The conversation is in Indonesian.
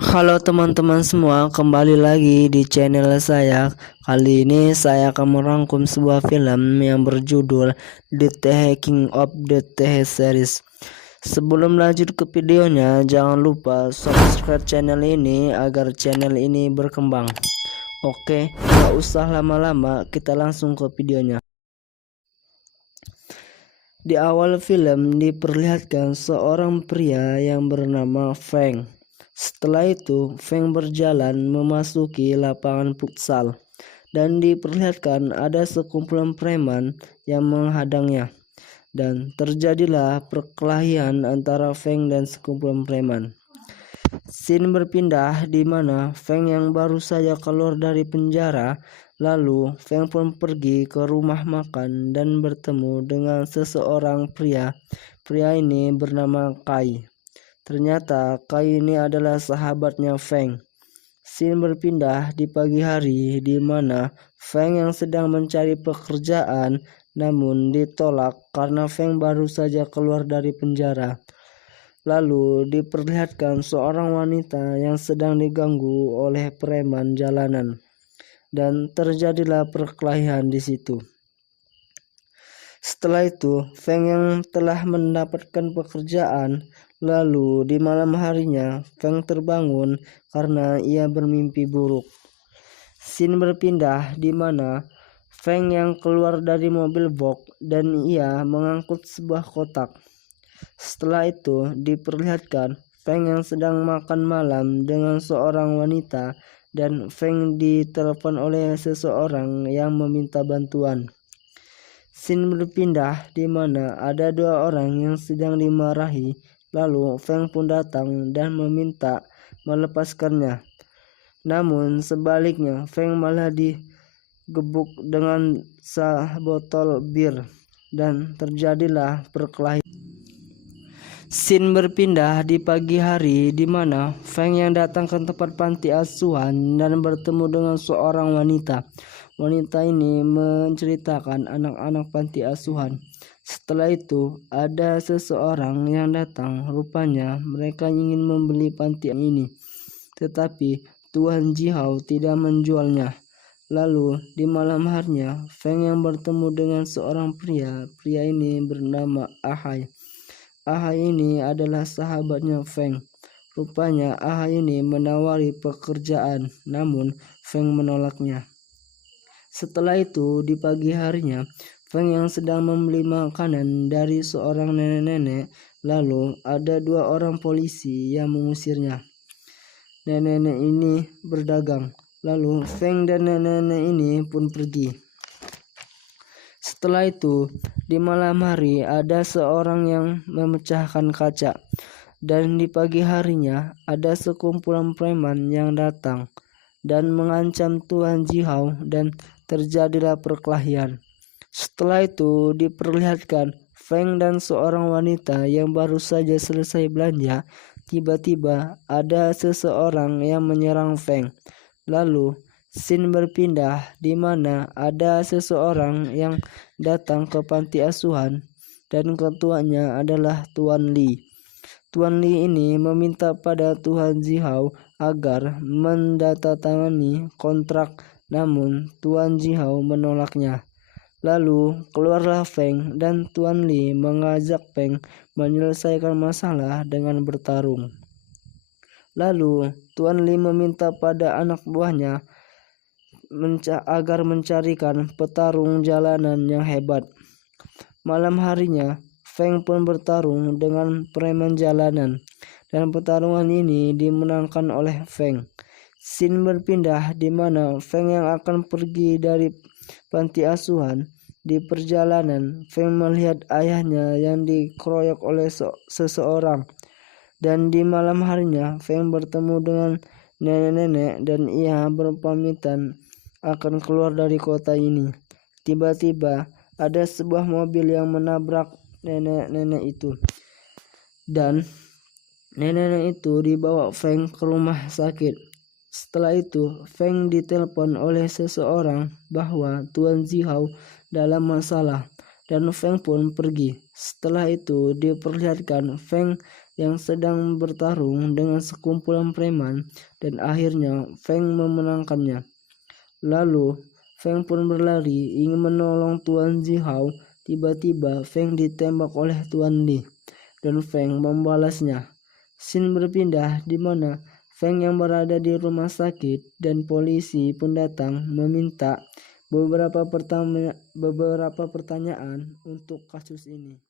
Halo teman-teman semua, kembali lagi di channel saya. Kali ini saya akan merangkum sebuah film yang berjudul The Taking of the Teh Series. Sebelum lanjut ke videonya, jangan lupa subscribe channel ini agar channel ini berkembang. Oke, gak usah lama-lama, kita langsung ke videonya. Di awal film diperlihatkan seorang pria yang bernama Feng. Setelah itu, Feng berjalan memasuki lapangan futsal dan diperlihatkan ada sekumpulan preman yang menghadangnya. Dan terjadilah perkelahian antara Feng dan sekumpulan preman. Scene berpindah di mana Feng yang baru saja keluar dari penjara. Lalu Feng pun pergi ke rumah makan dan bertemu dengan seseorang pria. Pria ini bernama Kai. Ternyata Kai ini adalah sahabatnya Feng. Scene berpindah di pagi hari di mana Feng yang sedang mencari pekerjaan namun ditolak karena Feng baru saja keluar dari penjara. Lalu diperlihatkan seorang wanita yang sedang diganggu oleh preman jalanan dan terjadilah perkelahian di situ. Setelah itu, Feng yang telah mendapatkan pekerjaan, lalu di malam harinya Feng terbangun karena ia bermimpi buruk. Scene berpindah di mana Feng yang keluar dari mobil box dan ia mengangkut sebuah kotak. Setelah itu diperlihatkan Feng yang sedang makan malam dengan seorang wanita dan Feng ditelepon oleh seseorang yang meminta bantuan. Scene berpindah di mana ada dua orang yang sedang dimarahi, lalu Feng pun datang dan meminta melepaskannya. Namun sebaliknya Feng malah digebuk dengan sebotol bir dan terjadilah perkelahian. Scene berpindah di pagi hari di mana Feng yang datang ke tempat panti asuhan dan bertemu dengan seorang wanita. Wanita ini menceritakan anak-anak panti asuhan. Setelah itu ada seseorang yang datang. Rupanya mereka ingin membeli panti ini. Tetapi Tuan Jihao tidak menjualnya. Lalu di malam harinya Feng yang bertemu dengan seorang pria. Pria ini bernama Ahai. Ahai ini adalah sahabatnya Feng. Rupanya Ahai ini menawari pekerjaan, namun Feng menolaknya. Setelah itu di pagi harinya, Feng yang sedang membeli makanan dari seorang nenek-nenek, lalu ada dua orang polisi yang mengusirnya. Nenek-nenek ini berdagang, lalu Feng dan nenek-nenek ini pun pergi. Setelah itu, di malam hari ada seorang yang memecahkan kaca. Dan di pagi harinya ada sekumpulan preman yang datang dan mengancam Tuan Jihao dan terjadilah perkelahian. Setelah itu diperlihatkan Feng dan seorang wanita yang baru saja selesai belanja. Tiba-tiba ada seseorang yang menyerang Feng. Lalu scene berpindah di mana ada seseorang yang datang ke panti asuhan dan ketuanya adalah Tuan Li. Tuan Li ini meminta pada Tuan Jihao agar mendatangani kontrak, namun Tuan Jihao menolaknya. Lalu keluarlah Feng dan Tuan Li mengajak Feng menyelesaikan masalah dengan bertarung. Lalu Tuan Li meminta pada anak buahnya agar mencarikan petarung jalanan yang hebat. Malam harinya Feng pun bertarung dengan preman jalanan dan pertarungan ini dimenangkan oleh Feng. Scene berpindah di mana Feng yang akan pergi dari panti asuhan. Di perjalanan Feng melihat ayahnya yang dikeroyok oleh seseorang. Dan di malam harinya Feng bertemu dengan nenek-nenek dan ia berpamitan akan keluar dari kota ini. Tiba-tiba ada sebuah mobil yang menabrak nenek-nenek itu. Dan nenek-nenek itu dibawa Feng ke rumah sakit. Setelah itu Feng ditelepon oleh seseorang bahwa Tuan Zihao dalam masalah dan Feng pun pergi. Setelah itu diperlihatkan Feng yang sedang bertarung dengan sekumpulan preman dan akhirnya Feng memenangkannya. Lalu Feng pun berlari ingin menolong Tuan Zihao. Tiba-tiba Feng ditembak oleh Tuan Li dan Feng membalasnya. Scene berpindah di mana Feng yang berada di rumah sakit dan polisi pun datang meminta beberapa pertanyaan untuk kasus ini.